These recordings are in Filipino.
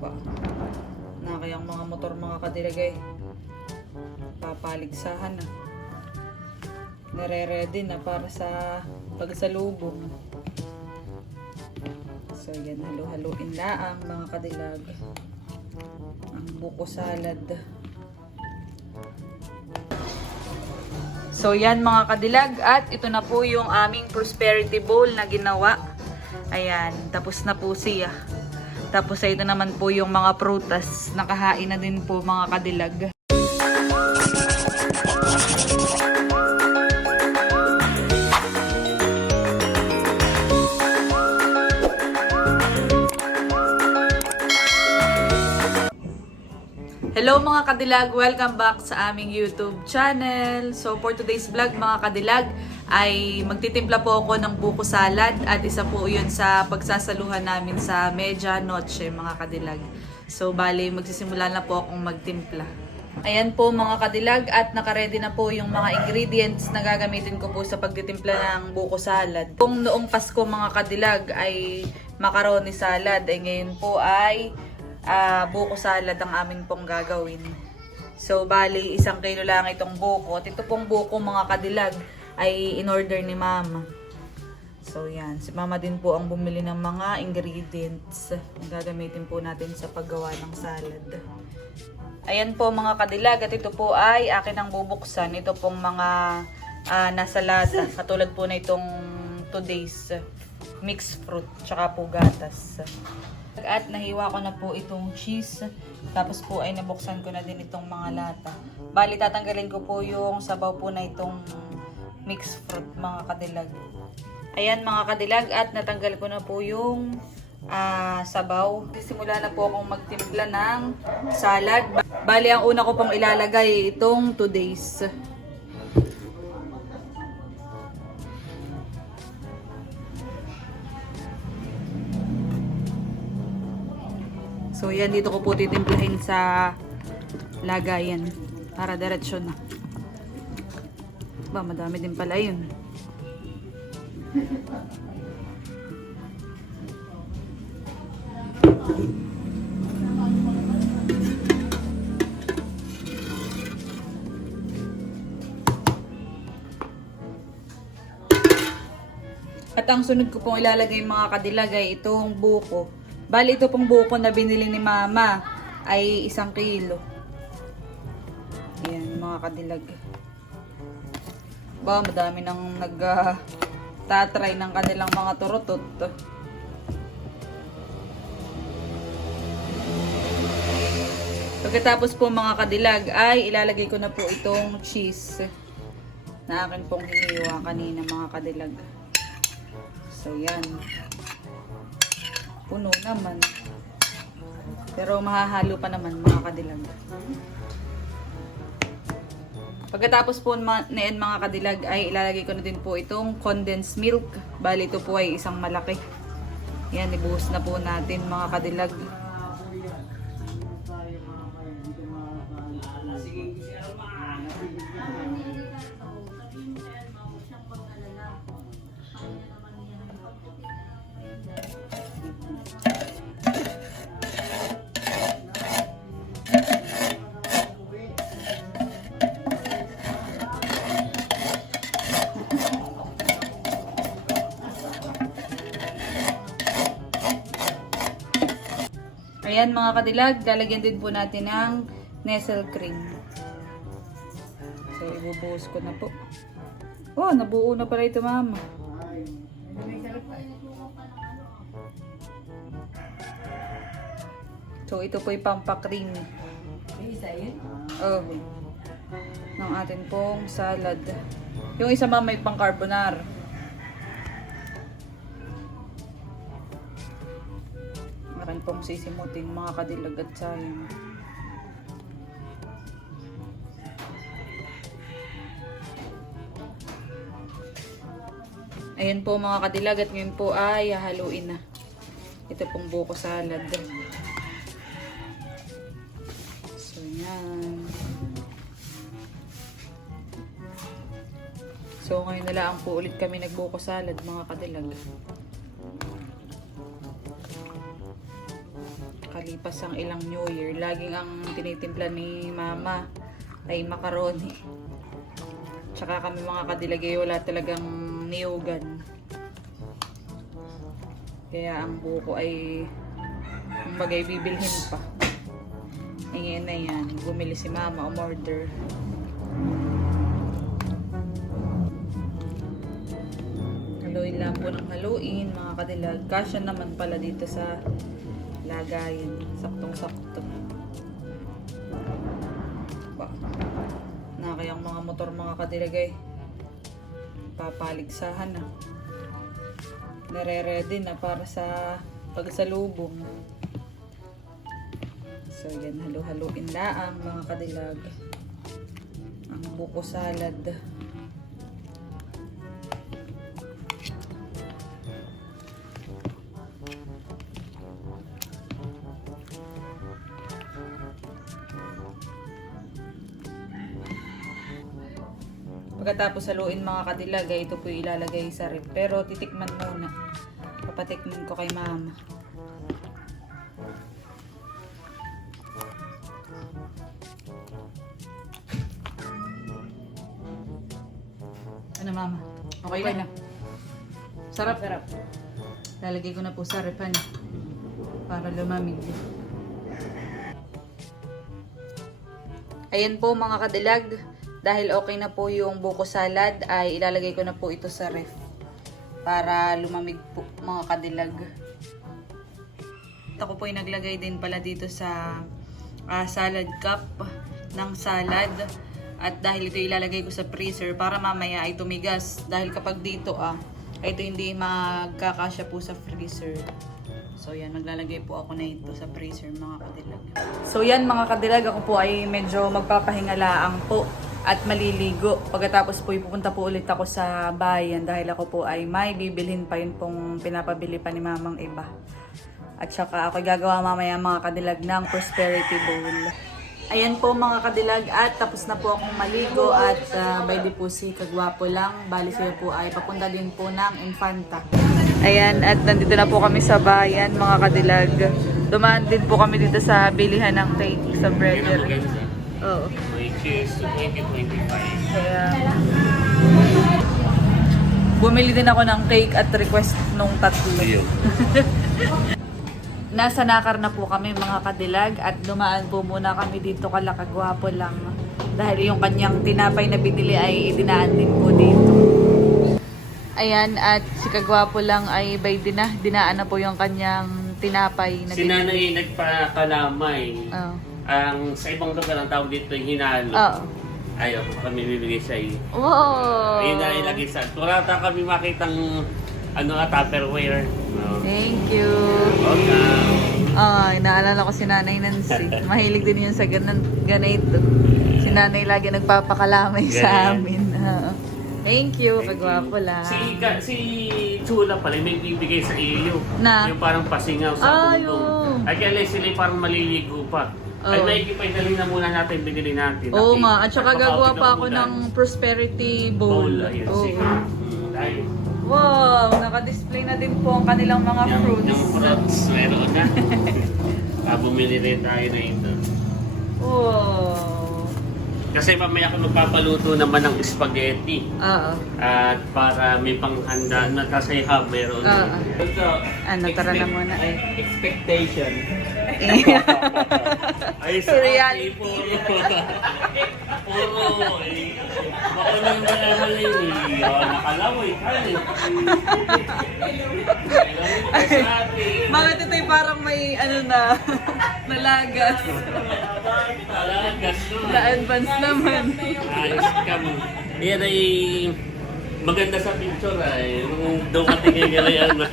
Ba, na kayang mga motor mga kadilagay. Papaligsahan na. Nare-ready na para sa pagsalubong. So yan, halo-haloin laang mga kadilag. Ang buko salad. So yan mga kadilag at ito na po yung aming prosperity bowl na ginawa. Ayan, tapos na po siya. Tapos ito naman po yung mga prutas. Nakahain na din po mga kadilag. Hello mga kadilag! Welcome back sa aming YouTube channel. So for today's vlog mga kadilag ay magtitimpla po ako ng buko salad at isa po yun sa pagsasaluhan namin sa Media Noche mga kadilag. So bali magsisimula na po akong magtimpla. Ayan po mga kadilag at nakaredy na po yung mga ingredients na gagamitin ko po sa pagtitimpla ng buko salad. Kung noong Pasko mga kadilag ay macaroni salad ay ngayon po ay ah, buko salad ang amin pong gagawin. So, bali, isang kilo lang itong buko. At ito pong buko, mga kadilag, ay in-order ni mama. So, yan. Si mama din po ang bumili ng mga ingredients na gagamitin po natin sa paggawa ng salad. Ayan po mga kadilag. At ito po ay akin ang bubuksan. Ito pong mga ah, nasa lata. Katulad po na itong today's mixed fruit. Tsaka po gatas. At nahiwa ko na po itong cheese. Tapos po ay nabuksan ko na din itong mga lata. Bali, tatanggalin ko po yung sabaw po na itong mixed fruit, mga kadilag. Ayan mga kadilag at natanggal ko na po yung ah, sabaw. Simula na po akong magtimpla ng salad. Bali, ang una ko pong ilalagay itong today's. So yan, dito ko po titimplahin sa lagayan para diretsyo na. Ba, madami din pala yun. At ang sunod ko pong ilalagay mga kadilag ay itong buko. Bali ito pong buko na binili ni mama ay isang kilo. Ayan mga kadilag. Ba, madami nang nag ah, tatry ng kanilang mga turutot. Pagkatapos po mga kadilag ay ilalagay ko na po itong cheese na akin pong hiniwa kanina mga kadilag. So yan. Puno naman. Pero mahahalo pa naman mga kadilag. Pagkatapos po ma- na yan, mga kadilag ay ilalagay ko na din po itong condensed milk. Bali ito po ay isang malaki. Yan, ibuhos na po natin mga kadilag. Ayan mga kadilag, lalagyan din po natin ng nestle cream. So, ibubuhos ko na po. Oh, nabuo na pala ito mama. So, ito po yung pampakring. Oh. Ng atin pong salad. Yung isa mama may pang Meron pong sisimutin mga kadilag at sayang. Ayan po mga kadilag at ngayon po ay haluin na. Ito pong buko salad. So yan. So ngayon na lang po ulit kami nagbuko salad mga kadilag. Makalipas ang ilang New Year. Laging ang tinitimpla ni Mama ay macaroni. Tsaka kami mga kadilagay, wala talagang niyugan. Kaya ang buko ay ang bagay bibilhin pa. Ngayon na yan, bumili si Mama, umorder. Haluin lang po ng haluin, mga kadilag. Kasya naman pala dito sa lagayan. Saktong-sakto. Ba. Na kayang mga motor mga kadilagay. Papaligsahan na. Nare-ready na para sa pagsalubong. So yan, halo-haloin laang mga kadilag. Ang buko salad. Pagkatapos haluin mga kadilag, ay ito po ilalagay sa rip. Pero titikman muna. Papatikman ko kay mama. Ano mama? Okay, na. Sarap. Sarap. Lalagay ko na po sa repan para lumamig. Ayan po mga kadilag. Dahil okay na po yung buko salad, ay ilalagay ko na po ito sa ref. Para lumamig po mga kadilag. Ako po ay naglagay din pala dito sa ah, salad cup ng salad. At dahil ito ilalagay ko sa freezer para mamaya ay tumigas. Dahil kapag dito ah, ito hindi magkakasya po sa freezer. So yan, maglalagay po ako na ito sa freezer mga kadilag. So yan mga kadilag, ako po ay medyo magpapahingalaang po at maliligo. Pagkatapos po pupunta po ulit ako sa bayan dahil ako po ay may bibilhin pa yun pong pinapabili pa ni mamang iba. At saka ako gagawa mamaya mga kadilag ng prosperity bowl. Ayan po mga kadilag at tapos na po akong maligo at uh, by the po si Kagwapo lang. Bali siya po ay papunta din po ng Infanta. Ayan at nandito na po kami sa bayan mga kadilag. Dumaan din po kami dito sa bilihan ng cake sa breadery. Oo. Is 2025. Kaya bumili din ako ng cake at request nung tatlo. Nasa Nakar na po kami mga kadilag at dumaan po muna kami dito kalakagwapo lang dahil yung kanyang tinapay na binili ay idinaan din po dito. Ayan at si Kagwapo lang ay by dina, dinaan na po yung kanyang tinapay na Si binili. nanay nagpakalamay. Oo. Ang sa ibang lugar ang tawag dito yung hinalo. Oo. Ayaw ko kami bibigay sa iyo. Wow! Ayun na ilagay sa... Wala ta kami makitang ano ah, Tupperware. No. Thank you. Welcome. Ay, naalala ko si Nanay Nancy. Mahilig din yun sa ganan, ganito. Si Nanay lagi nagpapakalamay sa Ganyan. amin. Oo. Thank you, kagwapo lang. Si, Ka- si Chula pala may bibigay sa iyo. Na? Yung parang pasingaw sa Ay, bundong. oo. Ay kaya sila yung parang maliligo pa. Ay Oo. naikipay dali na muna natin, binili natin. Oo Okay. nga, at saka gagawa pa ako ng prosperity bowl. bowl. Ayun, sige. Dahil Wow, naka-display na din po ang kanilang mga yung, fruits. yung fruits, meron na. Ah, bumili rin tayo na ito. Wow. Kasi mamaya ako magpapaluto naman ng spaghetti. Oo. At para may panghanda na kasi ha, meron. Oo. Ito, Ano, tara na muna. ay, expectation. Ay, sa Reality. puro. puro. Eh, bako lang ba naman yun eh. Oh, nakalaway. Bakit ito'y parang may ano na, nalagas. Talagas no. Na-advance naman. Ayos ka mo. Yan ay maganda sa picture ay. Nung dumating yung galayan na.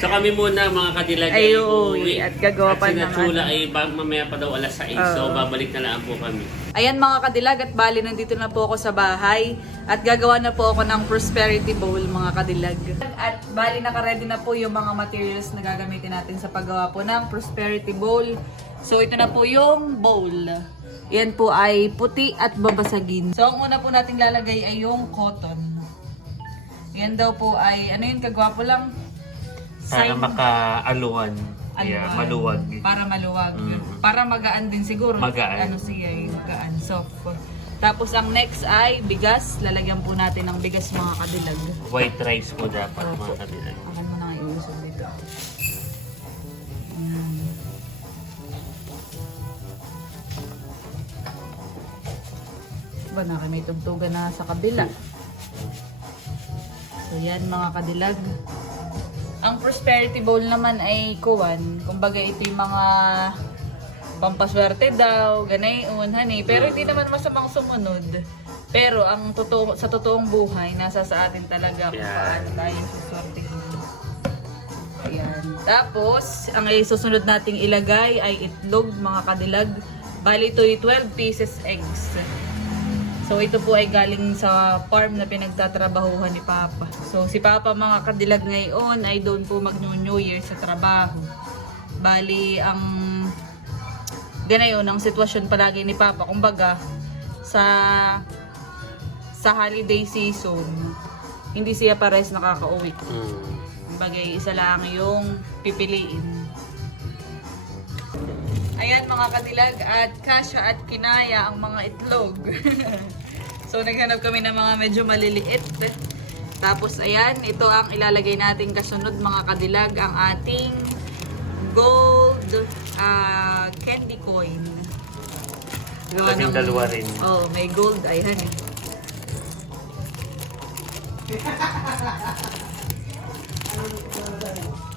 So kami muna mga kadilag Ay, uuwi at gagawa pa at ng sinachula ano. ay bag mamaya pa daw alas 6. So Oo. babalik na lang po kami. Ayan mga kadilag at bali nandito na po ako sa bahay at gagawa na po ako ng prosperity bowl mga kadilag. At bali naka-ready na po yung mga materials na gagamitin natin sa paggawa po ng prosperity bowl. So ito na po yung bowl. Yan po ay puti at babasagin. So ang una po nating lalagay ay yung cotton. Yan daw po ay ano yun kagwapo lang. Para Sign- makaaluan. Ba? maluwag. Para maluwag. Mm. Para magaan din siguro. Magaan. Ano siya yung magaan. Soft. Tapos ang next ay bigas. Lalagyan po natin ng bigas mga kadilag. White rice po dapat mga kabilang. Ba na may tugtugan na sa kabila. So yan mga kadilag. Ang prosperity bowl naman ay kuwan. Kumbaga ito yung mga pampaswerte daw, ganayon, honey. Pero hindi naman masamang sumunod. Pero ang totoo, sa totoong buhay, nasa sa atin talaga kung paano tayo suswertehin. Ayan. Tapos, ang susunod nating ilagay ay itlog, mga kadilag. Bali ito ay 12 pieces eggs. So ito po ay galing sa farm na pinagtatrabahuhan ni Papa. So si Papa mga kadilag ngayon ay doon po mag-New Year sa trabaho. Bali ang ganayon ang sitwasyon palagi ni Papa. Kumbaga sa sa holiday season hindi siya pares nakakauwi. Mm. Kumbaga isa lang yung pipiliin. Ayan mga kadilag at kasya at kinaya ang mga itlog. so naghanap kami ng mga medyo maliliit. Tapos ayan, ito ang ilalagay natin kasunod mga kadilag, ang ating gold ah, candy coin. Gawa ng- dalawa rin. Oh, may gold. Ayan eh.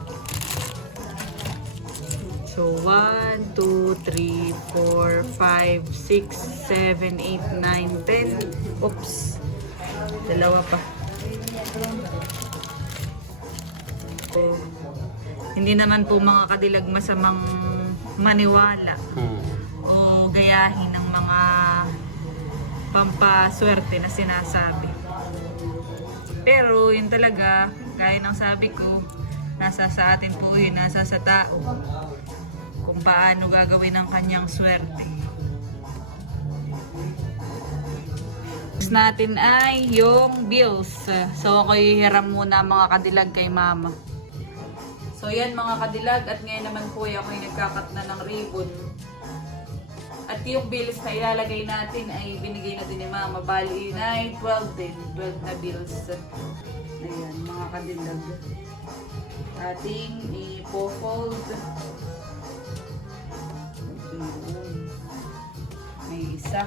So, 1, 2, 3, 4, 5, 6, 7, 8, 9, 10. Oops. Dalawa pa. So, hindi naman po mga kadilag masamang maniwala Mm. o gayahin ng mga pampaswerte na sinasabi. Pero yun talaga, gaya ng sabi ko, nasa sa atin po yun, nasa sa tao. Kung paano gagawin ang kanyang swerte. Next natin ay yung bills. So ako hihiram muna mga kadilag kay mama. So yan mga kadilag at ngayon naman po ay ako ay nagkakat na ng ribbon. At yung bills na ilalagay natin ay binigay natin ni Mama. Bali yun ay 12 din. 12 na bills. Ayan, mga kadilag. Ating ipo-fold. Ayan. May isa.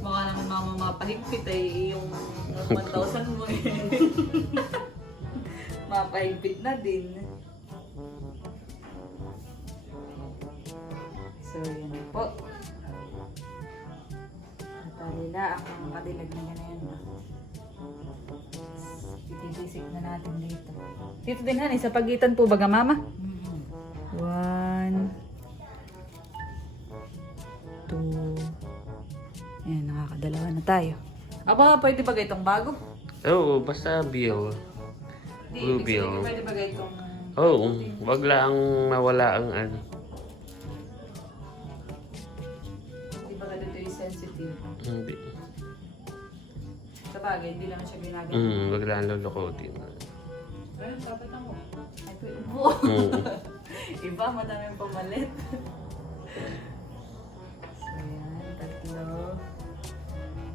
Baka naman mama mapahigpit ay yung 1,000 mo eh. mapahigpit na din. Natalila ang kadilag na yan. Ititisik na natin dito. Dito din han, sa pagitan po baga mama? One, two, Ayan, nakakadalawa na tayo. Aba, pwede ba itong bago? Oo, basta bill. Rubio. sabihin, pwede ba itong... Oo, wag lang mawala ang ano. Hindi. Sa bagay, hindi naman siya ginagawa. Mm, wag lang lulukotin. Ayun, dapat ako. Ay, pwede po. Mm. Iba, madaming pamalit. so, yan, tatlo.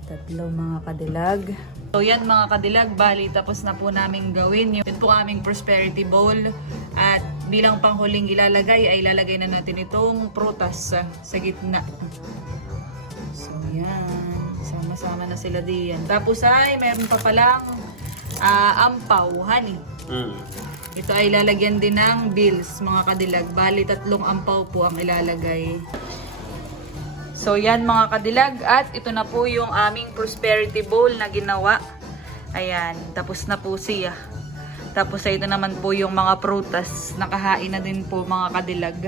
Tatlo mga kadilag. So yan mga kadilag, bali tapos na po namin gawin yung, yun po aming prosperity bowl at bilang panghuling ilalagay ay ilalagay na natin itong prutas sa, sa gitna. Sama-sama na sila diyan. Tapos ay meron pa palang ah, ampaw, honey. Mm. Ito ay lalagyan din ng bills, mga kadilag. Bali, tatlong ampaw po ang ilalagay. So, yan mga kadilag. At ito na po yung aming prosperity bowl na ginawa. Ayan, tapos na po siya. Tapos ito naman po yung mga prutas. Nakahain na din po mga kadilag.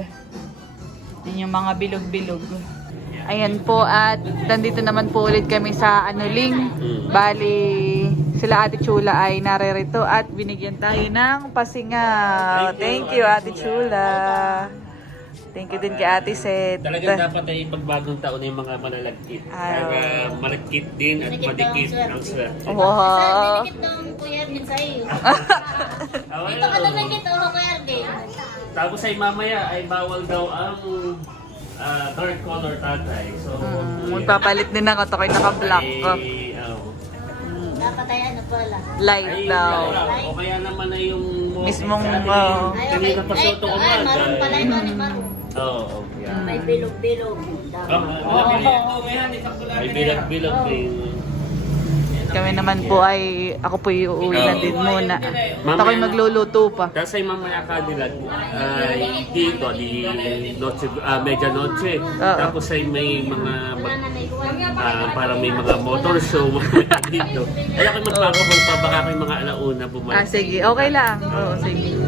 Yan yung mga bilog-bilog. Ayan po at nandito naman po ulit kami sa Anuling. Bali, sila Ate Chula ay naririto at binigyan tayo ng pasingaw. Thank you Ate Chula. Thank you din kay Ate Seth. Talagang dapat ay pagbagong taon yung mga malalagkit. Ah. Para malagkit din at madikit ang swerte. Wow. Daw ang Kuya Ervin sa'yo. Ah, Dito ka dumikit, oh, Kuya Ervin. Tapos ay mamaya ay bawal daw ang ah, dark color tatay. So, Mm, magpapalit din ako. Ito kayo naka-black. Ay, oh. Dapat ay ano pala. Light Ay, daw. O kaya naman ay yung... Mismong, oo. Ay, Kanina pa ay, sa ito ay, maroon pala ito ni Maroon. Oo, oh, yeah. May bilog-bilog. Oh, May bilag-bilag din. Kami naman po ay, ako po uuwi na din muna. At ako'y magluluto pa. Kasi mamaya ka nila ay dito, di noche, ah, media noche. Oo. Tapos ay may mga mag, ah, parang may mga motor show dito. Ay ako magpapabang pa baka may mga alauna bumalik. Ah, sige. Okay lang. Oo, sige.